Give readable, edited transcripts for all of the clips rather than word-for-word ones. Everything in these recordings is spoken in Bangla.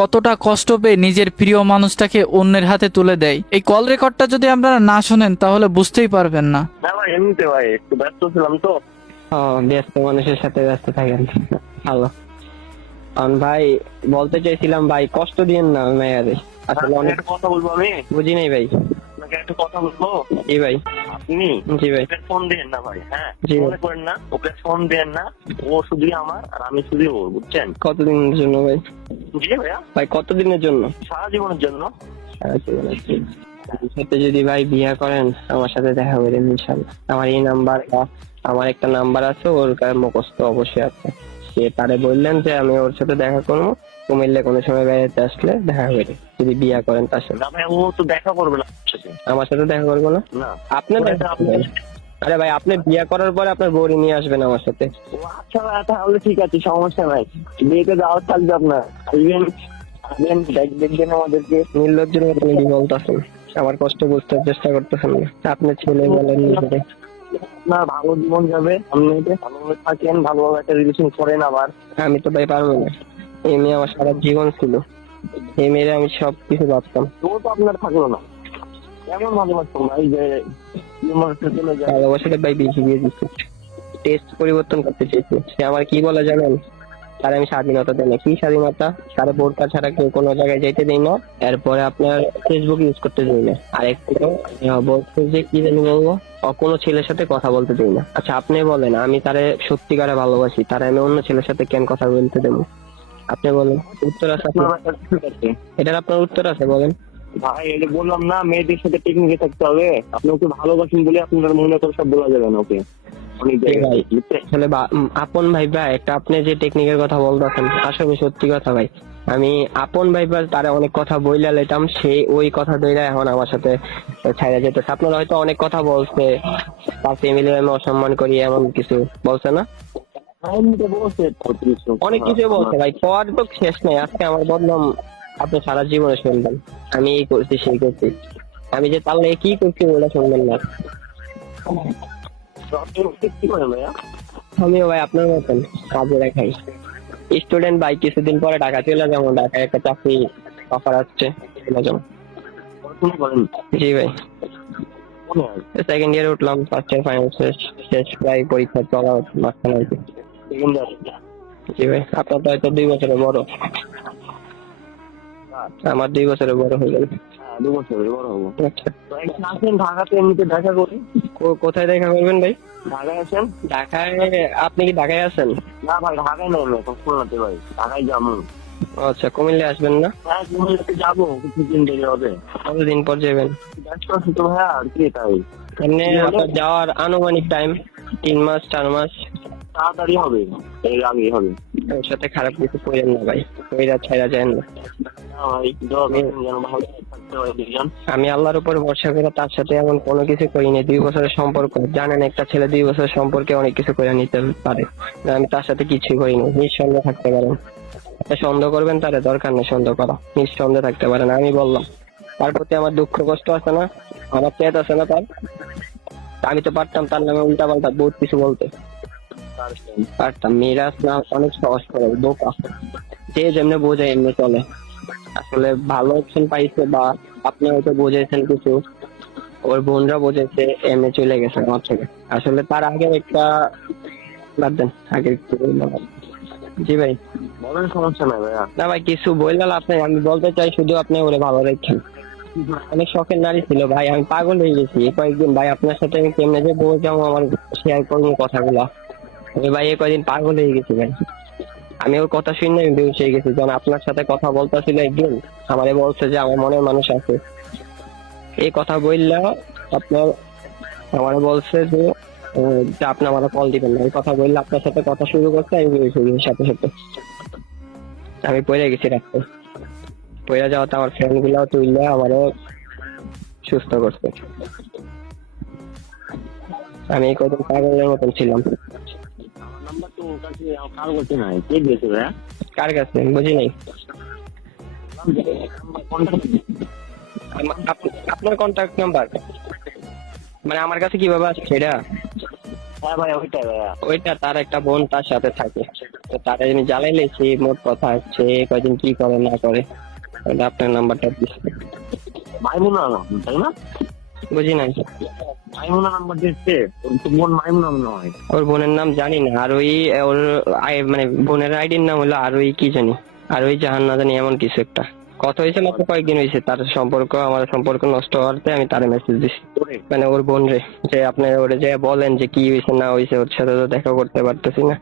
কতটা কষ্ট পেয়ে নিজের প্রিয় মানুষটাকে অন্যের হাতে তুলে দেয়। এই কল রেকর্ডটা যদি আপনারা না শোনেন তাহলে বুঝতেই পারবেন না। না ভাই এমনিতে ভাই একটু ব্যস্ত ছিলাম তো। ও, ব্যস্ত মানুষের সাথে ব্যস্ত থাকেন, ভালো। ভাই বলতে চাইছিলাম ভাই, কষ্ট দিয়েন না মেয়ারে, আসলে অনেক একটা কথা বলবো আমি, বুঝি নাই ভাই। আপনাকে একটা কথা বলবো। জি ভাই। আপনি জি ভাই। ওকে ফোন দেন না ভাই, হ্যাঁ জি ভাই। মনে করেন না, ওকে ফোন দেন না। ও শুধুই আমার আর আমি শুধুই ওর, বুঝছেন? কতদিনের জন্য ভাই? জি ভাইয়া, ভাই কতদিনের জন্য? সারা জীবনের জন্য। সারা জীবনের জন্য। আমার সাথে যদি ভাই বিয়ে করেন, আমার সাথে দেখা করেন ইনশাল্লাহ। আমার এই নাম্বার, আমার একটা নাম্বার আছে, ওর মুখস্থ অবশ্যই আছে। সে তারে বললেন যে আমি ওর সাথে দেখা করবো, কুমিল্লে কোনো সময় বেড়াতে আসলে দেখা করি, যদি বিয়ে করেন তার সাথে। না ভাই, ও তো দেখা করবে না আপনার সাথে। আমার সাথে দেখা করবো না? না আপনি দেখা করবেন। আরে ভাই, আপনি বিয়ে করার পরে আপনার বউরি নিয়ে আসবেন আমার সাথে। ও আচ্ছা ভাই, তাহলে ঠিক আছে, সমস্যা নাই। বিয়েতে যাওয়ার থাকবে আপনার, আসবেন আসবেন, দেখবেন আমাদেরকে। নির্লজ্জের মতো আপনি বলতেছেন, আমার কষ্ট বুঝতে চেষ্টা করতেছেন না। আপনি ছেলে বলেন নিজেকে। আপনার ভালো জীবন যাবে, আপনি ভালোভাবে থাকেন, ভালোভাবে একটা রিলেশন করেন আবার। আমি তো ভাই পারবো না। এই মেয়ে আমার সারা জীবন ছিল, এই মেয়েরে আমি সব কিছু ভাবতাম। তো তো আপনার থাকলো না, এমন ভালোবাসতাম ভাই যে মানুষটা চলে যায়। ভালোবাসাটা ভাই বেশি দিয়ে দিচ্ছি, টেস্ট পরিবর্তন করতে চেয়েছি। সে আমার কি বলে জানেন? তার আমি স্বাধীনতা দেই না। কি স্বাধীনতা? তার বোরকা ছাড়া কেউ কোনো জায়গায় যেতে দেই না। এরপরে আপনার ফেসবুক ইউজ করতে দেই না। আর একটু বলছে যে কি জানি বলবো, কোনো ছেলের সাথে কথা বলতে দেই না। আচ্ছা আপনি বলেন, আমি তারে সত্যিকারে ভালোবাসি, তারে আমি অন্য ছেলের সাথে কেন কথা বলতে দেবো? আপনি বলেন, উত্তর আছে আপনার? আপনার একটা ঠিক আছে এটার আপনার উত্তর আছে, বলেন। ভাই, এটা বললাম না, মেয়েদের সাথে টেকনিকে থাকতে হবে। আপনি ওকে ভালোবাসেন বলে আপনার মনে করে সব বলা যাবে না ওকে অনেক জায়গায়, বুঝছেন? আসলে আপন ভাই ভাই, একটা আপনি যে টেকনিকের কথা বলতেছেন, আসলে সত্যি কথা ভাই। আমি আপন ভাই ভাই তারা অনেক কথা বইলা লেতাম, সে ওই কথা ধরে এখন আমার সাথে ছাইরা যেত। আপনারা হয়তো অনেক কথা বলছে, তার ফ্যামিলি আমি অসম্মান করি এমন কিছু বলছে না? এমনিতে বলছে তো কিছু। অনেক কিছু বলছে ভাই, পর তো শেষ নেই। আজকে আমার বদনাম আপনি সারা জীবনে শুনবেন, আমি এই করছি সেই করছি, আমি যে তাহলে কি করছি ওটা শুনবেন না। আপনি কি করেন ভাইয়া? আমিও ভাই আপনার মতন কাজে রাখাই স্টুডেন্ট ভাই, কিছুদিন পরে ঢাকা চলে যাবো। ঢাকায় একটা চাকরি অফার আসছে, চলে যাবো। পড়াশোনা করেন? জি ভাই, মনে হয় সেকেন্ড ইয়ার উঠলাম, ফার্স্ট ইয়ার ফাইনাল শেষ, প্রায় পরীক্ষা চলা মাঝখানে আর কি। Second year. জি ভাই, আপনার তো হয়তো 2 বছরের বড়, আমার 2 বছরের বড় হয়ে গেল। হ্যাঁ 2 বছরের বড় হবো। আচ্ছা, তো একদিন আসেন ঢাকাতে, এমনিতে দেখা করি। কোথায় দেখা করবেন ভাই? ঢাকায় আসেন। ঢাকায়? আপনি কি ঢাকায় আছেন? না ভাই, ঢাকায় নেই, আমি এখন খুলনাতে ভাই, ঢাকায় যাবো। আচ্ছা, কুমিল্লে আসবেন না? হ্যাঁ কুমিল্লাতে যাবো, কিছুদিন দেরি হবে। কতদিন পর যাবেন? ব্যস্ত আছি তো ভাইয়া, আর কি তাই। এমনি আপনার যাওয়ার আনুমানিক টাইম 3 মাস 4 মাস? তাড়াতাড়ি হবে, এর আগেই হবে। ওর সাথে খারাপ কিছু করেন না ভাই, কইরা ছাইরা যায় না। না ভাই, দোয়া করেন যেন ভালো থাকতে পারে দুজন। আমি আল্লাহর উপর ভরসা করে তার সাথে এমন কোনো কিছু করিনি। 2 বছরের সম্পর্ক, জানেন একটা ছেলে 2 বছরের সম্পর্কে অনেক কিছু করে নিতে পারে। আমি তার সাথে কিছুই করিনি, নিঃসন্দেহে থাকতে পারেন। আপনি সন্দেহ করবেন তারে, দরকার নেই সন্দেহ করা, নিঃসন্দেহে থাকতে পারেন। আমি বললাম তার প্রতি আমার দুঃখ কষ্ট আছে না, আমার চেত আছে না তার। আমি তো পারতাম তার নামে উল্টা পাল্টা বহুত কিছু বলতে, পারতাম। মিরাজ না অনেক সহজ করে, বোকা, যে যেমনি বোঝে এমনি চলে। আসলে ভালো অপশন পাইছে, বা আপনি হয়তো বুঝেছেন কিছু, ওর বোনরা বুঝেছে, এমনি চলে গেছে আমার থেকে। আসলে তার আগে একটা বাদ দেন, আগে একটু বললাম। জি ভাই। বলেন, সমস্যা নাই ভাইয়া। না ভাই, কিছু বললাম আপনি, আমি বলতে চাই শুধু আপনি ওরে ভালো রাখছেন। অনেক শখের নারী ছিল ভাই, আমি পাগল হয়ে গেছি কয়েকদিন ভাই। আপনার সাথে আমি কেমনে যে বউ যাবো, আমার শেয়ার করবো কথাগুলা। আমি ভাই এই কয়েকদিন পাগল হয়ে গেছি ভাই। আমি ওর কথা শুনে আমি বেউস হয়ে গেছি, যখন আপনার সাথে কথা বলতেছিল একদিন, আমারে বলছে যে আমার মনের মানুষ আছে। এই কথা বললা আপনার আমারে বলছে যে আপনি আমার কল দিবেন না। এই কথা বললে আপনার সাথে কথা শুরু করতে আমি বেউস হয়ে গেছি সাথে সাথে। আমি পড়ে গেছি রাখতে, পড়ে যাওয়াতে আমার ফ্রেন্ড গুলাও তুইলে আমারও সুস্থ করছে। আমি এই কদিন পাগলের মতন ছিলাম। আমার নাম্বার তো ওর কাছে, কার কাছে নাই, কে দিয়েছে ভাইয়া? কার কাছে বুঝি নাই? আপনার কন্ট্যাক্ট নাম্বার মানে আমার কাছে কিভাবে আসছে এটা? হ্যাঁ ভাই, ওইটাই ভাইয়া। ওইটা তার একটা বোন তার সাথে থাকে। তো তারা আমি জ্বালাইলে সে মোট কথা সে কয়দিন কি করে না করে, ওটা আপনার নাম্বারটা দিচ্ছি। মাইমুনা নাম, তাই না? বুঝি নাই। মাইমুনা নাম্বার দিচ্ছে, ওর তো বোন মাইমুনা নয়। ওর বোনের নাম জানি না, আর ওই ওর মানে বোনের আইডির নাম হলো আর ওই কি জানি, আর ওই জাহান না জানি এমন কিছু একটা। কথা হয়েছে মাত্র কয়েকদিন হয়েছে, তার সম্পর্ক আমার সম্পর্ক নষ্ট হওয়াতে আমি তার মেসেজ দিছি, মানে ওর বোন রে, যে আপনি ওরে যে বলেন যে কি হয়েছে না হয়েছে, ওর সাথে তো দেখা করতে পারতেছি না।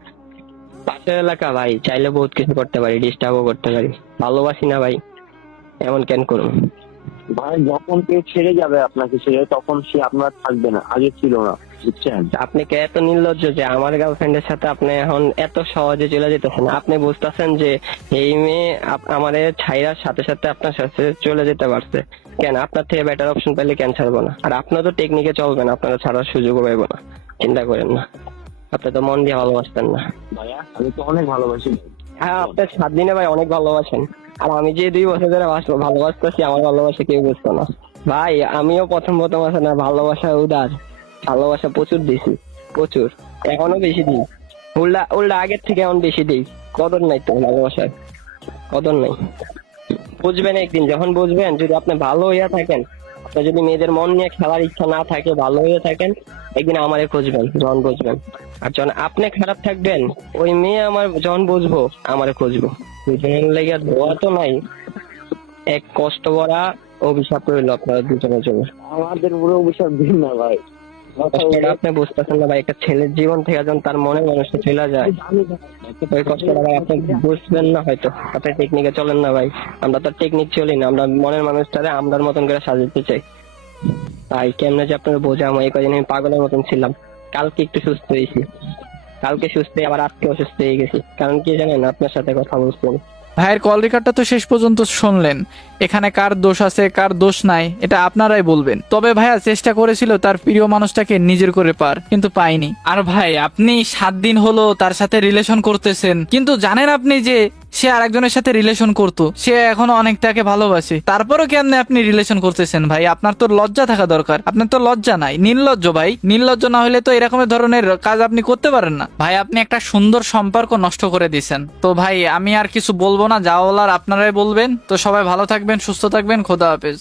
পাশের এলাকা ভাই, চাইলে বহুত কিছু করতে পারি, ডিস্টার্বও করতে পারি, ভালোবাসি না ভাই, এমন কেন করুন? ভাই যখন কেউ ছেড়ে যাবে আপনাকে ছেড়ে, তখন সে আপনার থাকবে না, আগে ছিল না, বুঝছেন? আপনি কে এত নির্লজ্জ যে আমার গার্লফ্রেন্ডের সাথে আপনি এখন এত সহজে চলে যেতেছেন? আপনি বুঝতেছেন যে এই মেয়ে আমাদের ছাইরার সাথে সাথে আপনার সাথে চলে যেতে পারছে, কেন আপনার থেকে বেটার অপশন পেলে কেন ছাড়বো না? আর আপনার তো টেকনিকে চলবেন, আপনারা ছাড়ার সুযোগও পাইবো না, চিন্তা করেন না। আপনি তো মন দিয়ে ভালোবাসতেন না। ভাইয়া আমি তো অনেক ভালোবাসি। হ্যাঁ, আপনি 7 দিনে ভাই অনেক ভালোবাসেন, আর আমি যে 2 বছর ধরে ভালোবাসতেছি, আমার ভালোবাসা কেউ বুঝতো না ভাই। আমিও প্রথম আছে না, ভালোবাসা উদার, ভালোবাসা প্রচুর দিছি, প্রচুর, এখনো বেশি দিই, উল্টা আগের থেকে এখন বেশি দিই। কদর নাই তো ভালোবাসার, কদর নাই। বুঝবেন একদিন, যখন বুঝবেন, যদি আপনি ভালো হইয়া থাকেন, আপনার যদি মেয়েদের মন নিয়ে খেলার ইচ্ছা না থাকে, ভালো হয়ে থাকেন, একদিন আমারে খুঁজবেন যখন বুঝবেন। আর যখন আপনি খারাপ থাকবেন, ওই মেয়ে আমার যখন বুঝবো আমারে খুঁজবো। দুজনের লেগে ধোয়া তো নাই, এক কষ্ট ভরা অভিশাপ রইল আপনার দুজনের জন্য। আমাদের পুরো অভিশাপ দিন না ভাই। কষ্টটা আপনি বুঝতেছেন না ভাই, একটা ছেলের জীবন থেকে যখন তার মনে মানুষটা চলে যায়, ওই কষ্টটা ভাই আপনি বুঝবেন না, হয়তো আপনি টেকনিকে চলেন না ভাই। আমরা তো টেকনিক চলি না, আমরা মনের মানুষটারে আমরার মতন করে সাজাতে চাই ভাই। কেমনে যে আপনার বোঝামো, এই কদিন আমি পাগলের মতন ছিলাম, কালকে একটু সুস্থ হয়েছি, কালকে সুস্থ হয়ে আবার আজকে অসুস্থ হয়ে গেছি। কারণ কি জানেন, আপনার সাথে কথা বলছেন। ভাইয়ের কল রেকর্ডটা তো শেষ পর্যন্ত শুনলেন। এখানে কার দোষ আছে কার দোষ নাই এটা আপনারাই বলবেন। তবে ভাইয়া চেষ্টা করেছিল তার প্রিয় মানুষটাকে নিজের করে পার, কিন্তু পাইনি। আর ভাই আপনি 7 দিন হলো তার সাথে রিলেশন করতেছেন, কিন্তু জানেন আপনি যে সে আরেকজনের সাথে রিলেশন করতো, সে এখনো অনেক তাকে ভালোবাসে, তারপরও কেমনে আপনি রিলেশন করতেছেন? ভাই আপনার তো লজ্জা থাকা দরকার, আপনার তো লজ্জা নাই, নির্লজ্জ ভাই। নির্লজ্জ না হলে তো এরকম ধরনের কাজ আপনি করতে পারেন না ভাই। আপনি একটা সুন্দর সম্পর্ক নষ্ট করে দিয়েছেন। তো ভাই আমি আর কিছু বলবো না, যা বলার আপনারাই বলবেন। তো সবাই ভালো থাকবেন, সুস্থ থাকবেন, খোদা হাফেজ।